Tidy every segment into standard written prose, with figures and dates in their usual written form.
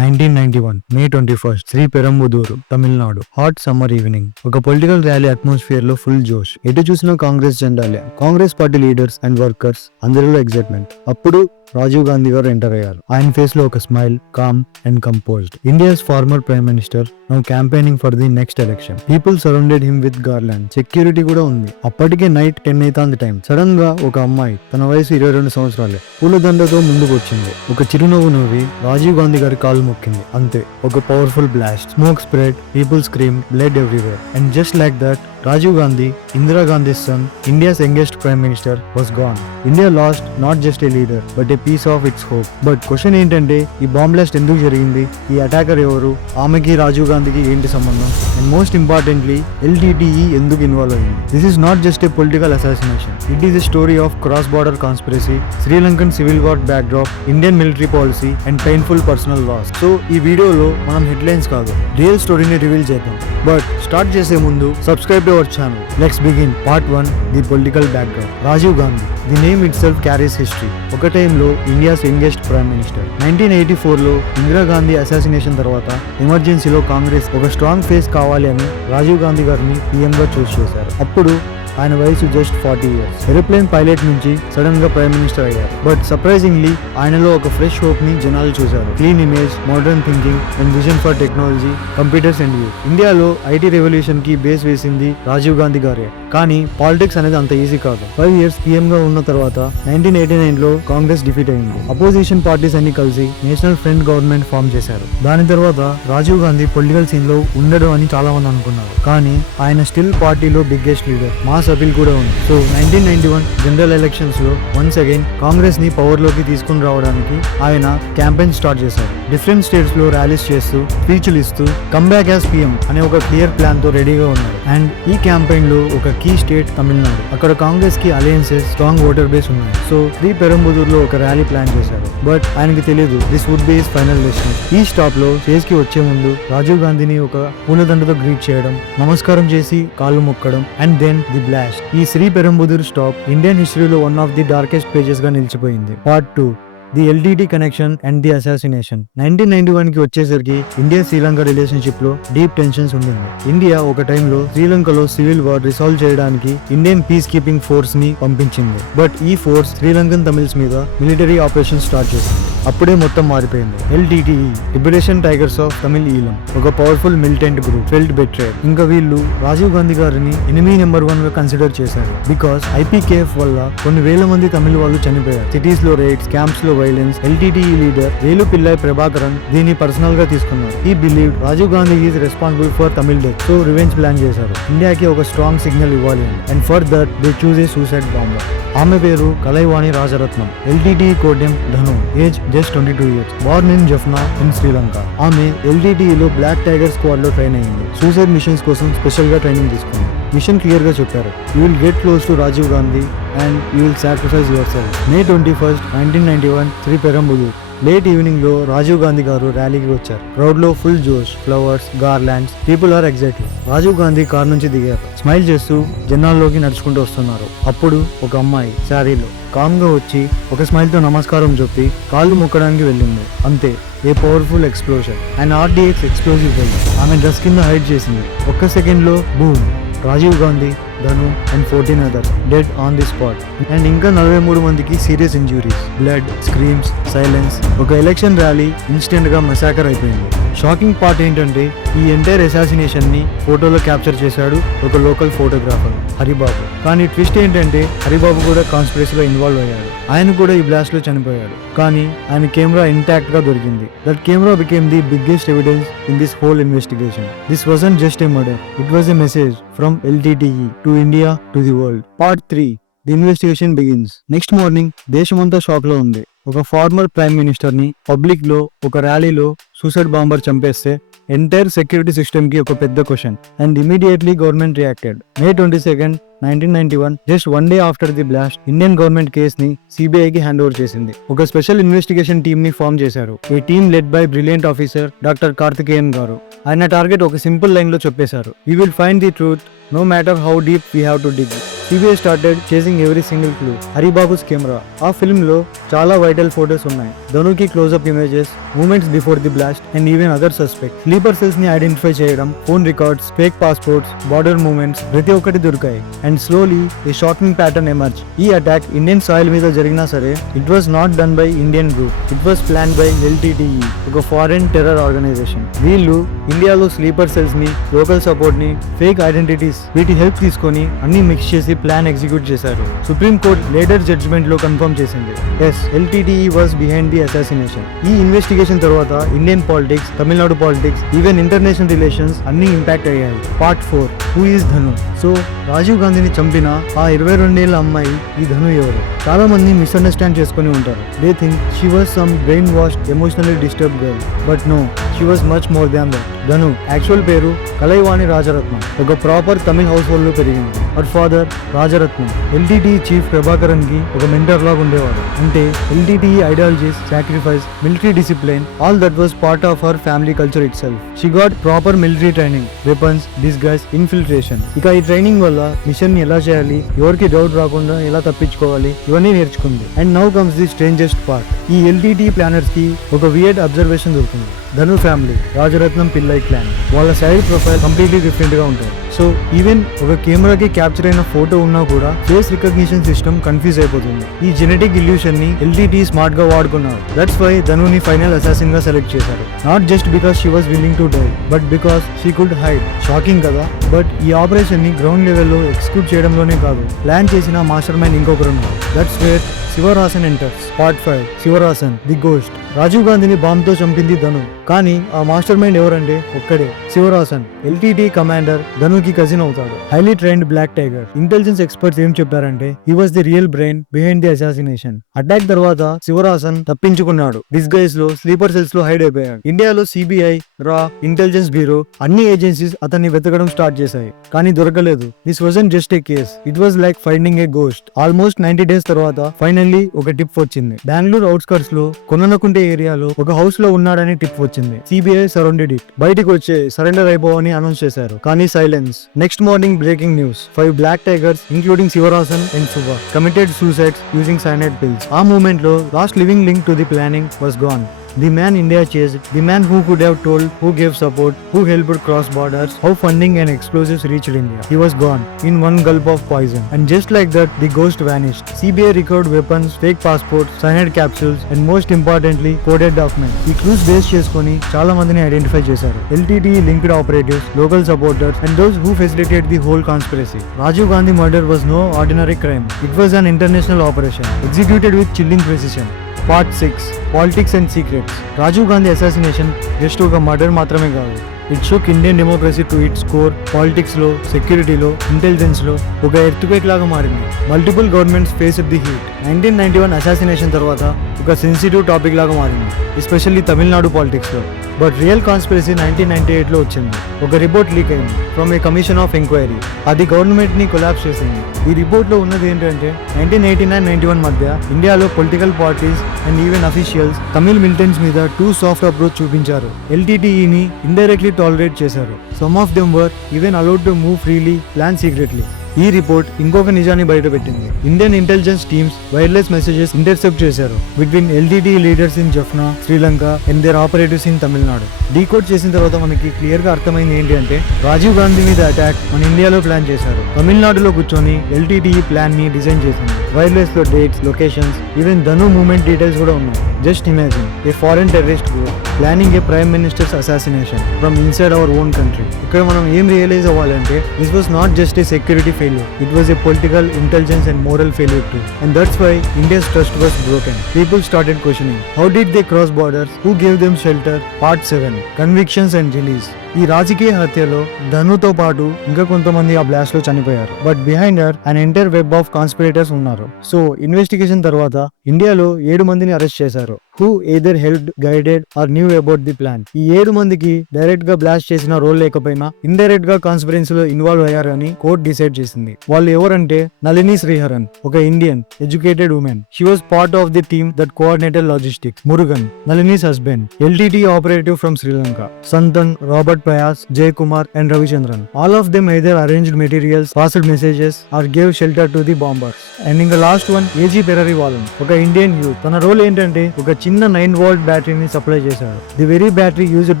1991 May 21st Sriperumbudur, Tamil Nadu. Hot summer evening. ఒక political rally atmosphere లో full జోష్. ఎటు చూసినా కాంగ్రెస్ జెండాలే. Congress party leaders and workers అందరిలో ఎక్సైట్మెంట్. అప్పుడు రాజీవ్ గాంధీ గారు ఎంటర్ అయ్యారు. ఆయన ఫేస్ లో ఒక smile, calm and composed. India's former prime minister now campaigning for the next election. People surrounded him with garland. Security కూడా ఉంది. అప్పటికే నైట్ 10 అవుతుంది టైం. సడన్ గా ఒక అమ్మాయి, తన వయసు 22 సంవత్సరాలే, పూలదండతో ముందుకు వచ్చింది. ఒక చిరునవ్వు నవ్వి రాజీవ్ గాంధీ గారి కాలు మొక్కింది. అంతే, ఒక powerful blast. Smoke spread, people scream, blood everywhere. And just like that, Rajiv Gandhi, Indira Gandhi's son, India's youngest prime minister, was gone. India lost not just a leader, but a piece of its hope. But question ఏంటంటే, ఈ bomb blast ఎందుకు జరిగింది? ఈ attacker ఎవరు? ఆమెకి రాజీవ్ గాంధీకి ఏంటి సంబంధం? అండ్ మోస్ట్ ఇంపార్టెంట్లీ, LTTE ఎందుకు ఇన్వాల్వ్ అయింది? This is not just a political assassination. It is a story of cross-border conspiracy, Sri Lankan civil war backdrop, Indian military policy, and painful personal loss. So, ఈ వీడియోలో మనం headlines కాదు, real స్టోరీని reveal చేద్దాం. But start చేసే ముందు subscribe to our channel. Let's begin part 1, the political background. Rajiv Gandhi, the name itself carries history. ఒక టైంలో ఇండియాస్ యంగెస్ట్ ప్రైమ్ మినిస్టర్. 1984లో ఇందిరా గాంధీ అసాసినేషన్ తర్వాత ఎమర్జెన్సీలో కాంగ్రెస్ ఒక స్ట్రాంగ్ ఫేస్ కావాలి అని రాజీవ్ గాంధీ గారిని పీఎం గా చూస్ చేశారు. అప్పుడు ఆయన వయసు జస్ట్ 40 years. ఏరోప్లేన్ పైలట్ నుంచి సడన్ గా ప్రైమ్ మినిస్టర్ అయ్యారు. బట్ సర్ప్రైజింగ్లీ ఆయనలో ఒక ఫ్రెష్ హోప్ ని జనాలు చూశారు. Clean image, modern thinking and vision for technology, computers and youth. ఇండియాలో ఐటీ రెవల్యూషన్ కి బేస్ వేసింది రాజీవ్ గాంధీ గారే. కానీ పాలిటిక్స్ అనేది అంత ఈజీ కాదు. 5 years పీఎం గా ఉన్న తర్వాత 1989లో కాంగ్రెస్ డిఫీట్ అయింది. అపోజిషన్ పార్టీస్ అన్ని కలిసి నేషనల్ ఫ్రంట్ గవర్నమెంట్ ఫామ్ చేశారు. దాని తర్వాత రాజీవ్ గాంధీ పొలిటికల్ సీన్ లో ఉండడు అని చాలా మంది అనుకున్నారు. కానీ ఆయన స్టిల్ పార్టీలో బిగ్గెస్ట్ లీడర్. మాస్ అపీల్ కూడా ఉంది. సో 1991 జనరల్ ఎలక్షన్స్ లో వన్స్ అగైన్ కాంగ్రెస్ ని పవర్ లోకి తీసుకుని రావడానికి ఆయన క్యాంపెయిన్ స్టార్ట్ చేశారు. డిఫరెంట్ స్టేట్స్ లో ర్యాలీస్ చేస్తూ, స్పీచ్లు ఇస్తూ కమ్బ్యాక్ యాజ్ పీఎం అనే ఒక క్లియర్ ప్లాన్ తో రెడీగా ఉన్నారు. అండ్ ఈ క్యాంపెయిన్ లో ఒక కీ స్టేట్ తమిళనాడు. అక్కడ కాంగ్రెస్ కి అలయన్సెస్, స్ట్రాంగ్ ఓటర్ బేస్ ఉన్నాయి. సో శ్రీపెరంబుదూర్ లో ఒక ర్యాలీ ప్లాన్ చేశారు. బట్ ఆయనకి తెలియదు this would be his final destination. ఈ స్టాప్ లో స్టేజ్ కి వచ్చే ముందు రాజీవ్ గాంధీని ఒక పూలదండతో గ్రీట్ చేయడం, నమస్కారం చేసి కాళ్ళు మొక్కడం, అండ్ దెన్ ది బ్లాస్ట్. ఈ శ్రీపెరంబుదూర్ స్టాప్ ఇండియన్ హిస్టరీలో one of the darkest pages గా నిలిచిపోయింది. Part 2, the LTTE connection and the assassination. 1991 కి వచ్చేసరికి ఇండియా శ్రీలంక రిలేషన్షిప్ లో డీప్ టెన్షన్స్ ఉండింది. ఇండియా ఒక టైంలో శ్రీలంకలో సివిల్ వార్ రిసాల్వ్ చేయడానికి ఇండియన్ పీస్ కీపింగ్ ఫోర్స్ ని పంపించింది. బట్ ఈ ఫోర్స్ శ్రీలంకన్ తమిళ్స్ మీద మిలిటరీ ఆపరేషన్ స్టార్ట్ చేసింది. అప్పుడే మొత్తం మారిపోయింది. LTTE, liberation tigers of Tamil ఈలం, ఒక పవర్ఫుల్ మిలిటెంట్ గ్రూప్, ఫెల్ట్ బెట్రేడ్. ఇంకా వీళ్ళు రాజీవ్ గాంధీ గారిని ఎనిమీ నెంబర్ 1 గా కన్సిడర్ చేశారు. బికాస్ IPKF వల్ల కొన్ని వేల మంది తమిళ వాళ్ళు చనిపోయారు. సిటీస్ లో రైడ్స్, క్యాంప్స్ లో violence. LTTE leader Velupillai Prabhakaran దీన్ని పర్సనల్ గా తీసుకున్నారు. ఈ believe Rajiv Gandhi is responsible for Tamil death. So revenge plan చేశారు. ఇండియాకి ఒక స్ట్రాంగ్ సిగ్నల్ ఇవ్వాలి. And for that they choose a suicide bomber. ఆమె పేరు Kalaivani Rajaratnam. LTTE code name Dhanu. Age just 22 years. Born in Jaffna in Sri Lanka. ఆమె LTTE లో బ్లాక్ టైగర్ స్క్వాడ్ లో train అయింది. సూసైడ్ మిషన్స్ కోసం స్పెషల్ గా ట్రైనింగ్ తీసుకుంది. మిషన్ క్లియర్ గా చెప్పారు, you will get close to Rajiv Gandhi and you will sacrifice yourself. May 21st, 1991 Sriperumbudur. Late evening లో రాజీవ్ గాంధీ గారు ర్యాలీకి వచ్చారు. క్రౌడ్ లో ఫుల్ జోష్, flowers, garlands, people are excited. Rajiv Gandhi car నుంచి దిగారు. స్మైల్ చేస్తూ జనాల్లోకి నడుచుకుంటూ వస్తున్నారు. అప్పుడు ఒక అమ్మాయి శారీలో కామ్ గా వచ్చి ఒక స్మైల్ తో నమస్కారం చెప్పి కాళ్ళు మొక్కడానికి వెళ్ళింది. అంతే, a powerful explosion. And RDX explosive belt ఆమె డ్రెస్ కింద హైడ్ చేసింది. ఒక్క సెకండ్ లో boom. Rajiv Gandhi, Dhanu and 14 others dead on the spot. And ఇంకా 43 మందికి serious injuries. Blood, screams, silence. ఒక ఎలక్షన్ ర్యాలీ ఇన్స్టెంట్ గా మసాకర్ అయిపోయింది. షాకింగ్ పార్ట్ ఏంటంటే ఈ ఎంటైర్ అసాసినేషన్ ని ఫోటోలో క్యాప్చర్ చేశాడు ఒక లోకల్ ఫోటోగ్రాఫర్ హరిబాబు. కానీ ట్విస్ట్ ఏంటంటే హరిబాబు కూడా కాన్స్పిరసీలో ఇన్వాల్వ్ అయ్యాడు. ఆయన కూడా ఈ బ్లాస్ట్ లో చనిపోయాడు. కానీ ఆయన కెమెరా ఇంటాక్ట్ గా దొరికింది. That camera became the biggest evidence in this whole investigation. This wasn't just a murder, it was a message from LTTE to India to the world. Part 3, the investigation begins. Next morning దేశమంతా shock లో ఉంది. ఒక farmer prime minister ని public లో ఒక ర్యాలీలో suicide bomber చంపేస్తే entire security system కి ఒక పెద్ద question. And immediately government reacted. May 22nd, 1991, just 1 day after the blast, Indian government case ని CBI కి హ్యాండ్ ఓవర్ చేసింది. ఒక స్పెషల్ ఇన్వెస్టిగేషన్ టీమ్ ని ఫామ్ చేశారు. A team led by brilliant officer doctor Karthikeyan garu. ఆయన టార్గెట్ ఒక సింపుల్ లైన్ లో చెప్పేశారు, we will find the truth no matter how deep we have to dig. CBI started chasing every single clue. Haribabu's camera. ఆ film లో చాలా vital photos ఉన్నాయి. ధనుకి close up images, moments before the blast and even other suspect. Sleeper cells ని identify చేయడం, phone records, fake passports, border movements ప్రతి ఒక్కటి దొరికాయి. And slowly a shocking pattern emerge. ఈ అటాక్ ఇండియన్ సాయిల్ మీద జరిగినా సరే it was not done by Indian group. It was plan by LTTE, ఒక ఫారెన్ టెర్రర్ ఆర్గనైజేషన్. వీళ్ళు ఇండియాలో స్లీపర్ సెల్స్ ని, లోకల్ సపోర్ట్ ని, ఫేక్ ఐడెంటిటీస్ వీటి హెల్ప్ తీసుకొని అన్ని మిక్స్ చేసి ప్లాన్ ఎగ్జిక్యూట్ చేశారు. సుప్రీం కోర్ట్ లేటర్ జడ్జ్మెంట్ లో కన్ఫర్మ్ చేసింది, yes LTTE was behind the assassination. ఈ ఇన్వెస్టిగేషన్ తర్వాత Indian politics, Tamil Nadu politics, even international relations అన్ని ఇంపాక్ట్ అయ్యాయి. Part 4, who is Dhanu? So Rajiv గాంధీని చంపిన ఆ 22 ఏళ్ల అమ్మాయి ఈ ధను ఎవరు? చాలా మంది మిస్అండర్స్టాండ్ చేసుకుని ఉంటారు. They think she was some brainwashed, emotionally disturb girl. But no, she was much more than that. Dhanu actual పేరు కలైవాణి రాజరత్నం. ఒక ప్రాపర్ తమిళ్ హౌస్ హోల్డ్ లో పెరిగింది. Her father Rajaratnam LTTE chief Prabhakaran కి ఒక మెంటర్ లాగా ఉండేవాడు. అంటే LTTE ideologies, sacrifice, military discipline, all that was part of her family culture it self. She got proper military training, weapons, disguise, infiltration. ఇక ఈ training వల్ల మిషన్ ని ఎలా చేయాలి, ఎవరికి డౌట్ రాకుండా ఎలా తప్పించుకోవాలి, ఇవన్నీ నేర్చుకుంది. And now comes the strangest part. ఈ LTTE ప్లానర్స్ కి ఒక వియర్డ్ అబ్జర్వేషన్ దొరుకుతుంది. ధను ఫ్యామిలీ, రాజరత్నం పిల్లై క్లాన్, వాళ్ళ సైడ్ ప్రొఫైల్ కంప్లీట్లీ డిఫరెంట్ గా ఉంటుంది. సో ఈవెన్ ఒక కెమెరాకి క్యాప్చర్ అయిన ఫోటో ఉన్నా కూడా ఫేస్ రికగ్నిషన్ సిస్టమ్ కన్ఫ్యూజ్ అయిపోతుంది. ఈ జెనెటిక్ ఇల్యూషన్ ని LTTE స్మార్ట్ గా వాడుకున్నారు. దట్స్ వై ధనుని ఫైనల్ అసాసిన్ గా సెలెక్ట్ చేశారు. Not just because she was willing to die, but because she could hide. Shocking కదా? బట్ ఈ ఆపరేషన్ ని గ్రౌండ్ లెవెల్లో ఎక్స్క్యూట్ చేయడంలోనే కాదు, ప్లాన్ చేసిన మాస్టర్ మైండ్ ఇంకొకరు ఉన్నారు. That's where Sivarasan enters. Part 5, Sivarasan the ghost. Rajiv గాంధీని బాంబ్ తో చంపింది ధను, కానీ ఆ మాస్టర్ మైండ్ ఎవరంటే ఒక్కడే, శివరాసన్. LTTE కమాండర్, ధనుకి కజిన్ అవుతాడు. Highly trained black tiger. Intelligence experts ఏం చెప్పారంటే he was the real brain behind the assassination. Attack తర్వాత శివరాసన్ తప్పించుకున్నాడు. డిస్గైజ్ లో స్లీపర్ సెల్స్ లో హైడ్ అయిపోయాడు. ఇండియాలో CBI, రా, ఇంటెలిజెన్స్ బ్యూరో అన్ని ఏజెన్సీస్ అతన్ని వెతకడం స్టార్ట్ చేశాయి, కానీ దొరకలేదు. This wasn't just a case, it was like finding A ghost. Almost 90 days తర్వాత ఫైనల్లీ ఒక టిప్ వచ్చింది. బెంగళూరు అవుట్స్కర్ట్స్ లో కొననకుంటే ఏరియాలో ఒక హౌస్ లో ఉన్నాడని టిప్ వచ్చింది. CBI surrounded it. బయటికి వచ్చి సరెండర్ అయిపోవని అనౌన్స్ చేశారు, కానీ silence. Next morning breaking news. 5 black tigers including Sivarasan and Suba committed suicides using cyanide pills. ఆ మూమెంట్ లో last living link to the planning was gone. The man India chased, the man who could have told, who gave support, who helped cross borders, how funding and explosives reached India. He was gone in one gulp of poison. And just like that, the ghost vanished. CBI recovered weapons, fake passports, cyanide capsules, and most importantly, coded documents. ఈ clues base చేసుకొని చాలా మందిని identify చేశారు. LTTE linked operatives, local supporters, and those who facilitated the whole conspiracy. Rajiv Gandhi murder was no ordinary crime. It was an international operation, executed with chilling precision. Part 6, politics and secrets. Rajiv Gandhi assassination just ఒక murder మాత్రమే కాదు, it shook Indian democracy to its core. Politics లో, సెక్యూరిటీలో, intelligence లో ఒక earthquake లాగా మారింది. Multiple governments face the heat. 1991 assassination తర్వాత ఒక సెన్సిటివ్ టాపిక్ లాగా మారింది, ఎస్పెషల్లీ తమిళనాడు పాలిటిక్స్ లో. బట్ రియల్ కాన్స్పిరసీ 1998 లో వచ్చింది. ఒక రిపోర్ట్ లీక్ అయింది from a commission of enquiry. అది గవర్నమెంట్ ని కొలాప్స్ చేసింది. ఈ రిపోర్ట్ లో ఉన్నది ఏంటంటే 1989-91 మధ్య ఇండియాలో political parties and even officials Tamil militants మీద టూ సాఫ్ట్ అప్రోచ్ చూపించారు. LTTE ని ఇండైరెక్ట్లీ టాలరేట్ చేశారు. Some of them were even allowed to move freely, plan secretly. ఈ రిపోర్ట్ ఇంకొక నిజాన్ని బయటపెట్టింది. Indian intelligence teams wireless messages intercept చేశారు between LTTE leaders in Jaffna, Sri Lanka and their operatives in Tamil Nadu. Decode చేసిన తర్వాత మనకి క్లియర్ గా అర్థమైంది ఏంటి అంటే రాజీవ్ గాంధీ మీద అటాక్ మన ఇండియాలో ప్లాన్ చేశారు. తమిళనాడులో కూర్చొని LTTE ప్లాన్ ని డిజైన్ చేసింది. వైర్లెస్ లో డేట్స్, లొకేషన్స్, ఈవెన్ ధను మూవ్మెంట్ డీటెయిల్స్ కూడా ఉన్నాయి. Just imagine a foreign terrorist group planning A prime ministers assassination from inside our own country. ఇక్కడ మనం ఏం రియలైజ్ అవ్వాలంటే this was not just a security failure. It was a political, intelligence and moral failure too. And that's why India's trust was broken. People started questioning, how did they cross borders? Who gave them shelter? Part 7, Convictions and Release. ఈ రాజకీయ హత్యలో ధనుతో పాటు ఇంకా కొంతమంది ఆ blast లో చనిపోయారు. But behind her an entire web of conspirators ఉన్నారు. సో ఇన్వెస్టిగేషన్ తర్వాత ఇండియాలో 7 మందిని అరెస్ట్ చేశారు. who either helped, guided or knew about the plan. ఈ 7 మందికి డైరెక్ట్ గా బ్లాస్ట్ చేసిన రోల్ లేకపోయినా ఇండైరెక్ట్ గా కాన్స్పిరెన్సీలో ఇన్వాల్వ్ అయ్యారని కోర్ట్ డిసైడ్ చేసింది. వాళ్ళు ఎవరంటే నళిని శ్రీహరన్, ఒక Indian educated women. She was part of the team that coordinated logistics. Murugan, Nalini's husband, LTTE operative from Sri Lanka. Santan, Robert Payas, Jay Kumar and Ravichandran. All of them either arranged materials, passed messages or gave shelter to the bombers. And in the last one, AG Perarivalan, ఒక Indian youth. తన role ఏంటంటే ఒక చిన్న 9-volt బ్యాటరీని supply చేశాడు. The very battery used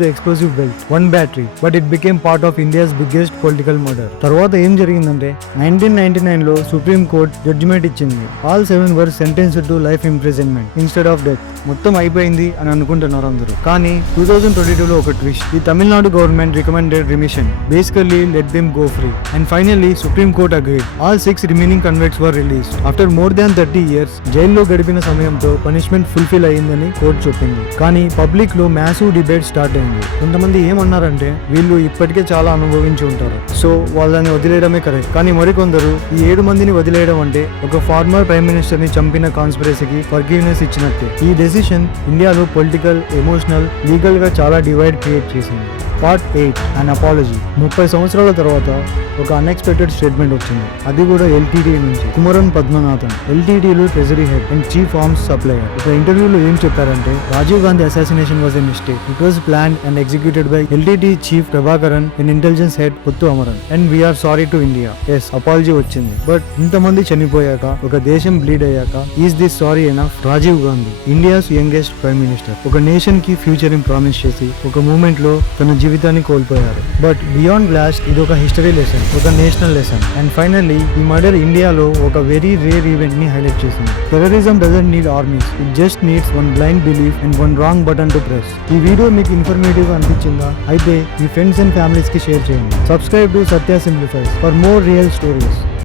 to explosive belt, one battery, but it became part of India's biggest political murder. తర్వాత ఏం జరిగిందంటే 1999 లో సుప్రీం కోర్ట్ జడ్జిమెంట్ ఇచ్చింది. All 7 were sentenced to life imprisonment instead of death. మొత్తం అయిపోయింది అని అనుకుంటున్నారు అందరూ. కానీ 2022 లో ఒక ట్విస్ట్. ఈ Tamil Nadu government recommended remission, basically let them go free. And finally supreme court agreed. All 6 remaining convicts were released. After more than 30 years జైల్లో గడిపిన సమయంతో పనిష్మెంట్ ఫుల్ఫిల్ అయ్యిందని కోర్టు చెప్పింది. కానీ పబ్లిక్ లో మ్యాసివ్ డిబేట్ స్టార్ట్ అయింది. కొంతమంది ఏమన్నారంటే వీళ్ళు ఇప్పటికే చాలా అనుభవించి ఉంటారు, సో వాళ్ళని వదిలేయడమే కరెక్ట్. కానీ మరికొందరు ఈ 7 మందిని వదిలేయడం అంటే ఒక ఫార్మర్ ప్రైమ్ మినిస్టర్ ని చంపిన కాన్స్పిరసీకి ఫర్గివ్నెస్ ఇచ్చినట్టే. ఈ డెసిషన్ ఇండియాలో పొలిటికల్, ఎమోషనల్, లీగల్ గా చాలా డివైడ్ క్రియేట్ చేసింది. పార్ట్ 8, అన్ అపాలజీ. 30 సంవత్సరాల తర్వాత ఒక అన్ఎక్స్పెక్టెడ్ స్టేట్మెంట్ వచ్చింది. అది కూడా LTTE నుంచి. కుమరన్ పద్మనాథన్, LTTEలో treasury head and chief arms supplier, ఒక ఇంటర్వ్యూలో ఏం చెప్పారంటే Rajiv Gandhi assassination was a mistake. It was planned and executed by LTTE chief Prabhakaran and intelligence head Pottu Amaran and we are sorry to India. Yes, apology వచ్చింది. బట్ ఇంతమంది చనిపోయాక, ఒక దేశం బ్లీడ్ అయ్యాక, is this sorry enough? Rajiv Gandhi, India's youngest prime minister, ఒక nation కి future ని promise చేసి ఒక మూమెంట్ లో తన జీవితాన్ని కోల్పోయారు. బట్ బియాండ్ బ్లాస్ట్ ఇది ఒక హిస్టరీ లెసన్, ఒక నేషనల్ లెసన్. అండ్ ఫైనల్లీ ఈ మర్డర్ ఇండియాలో ఒక వెరీ రేర్ ఈవెంట్ ని హైలైట్ చేసింది. Terrorism doesn't need armies, it just needs one blind belief and one wrong button to press. ఈ వీడియో మీకు ఇన్ఫర్మేటివ్ గా అనిపించిందా? అయితే మీ ఫ్రెండ్స్ అండ్ ఫ్యామిలీస్ కి షేర్ చేయండి. Subscribe to Satya simplifies for more real stories.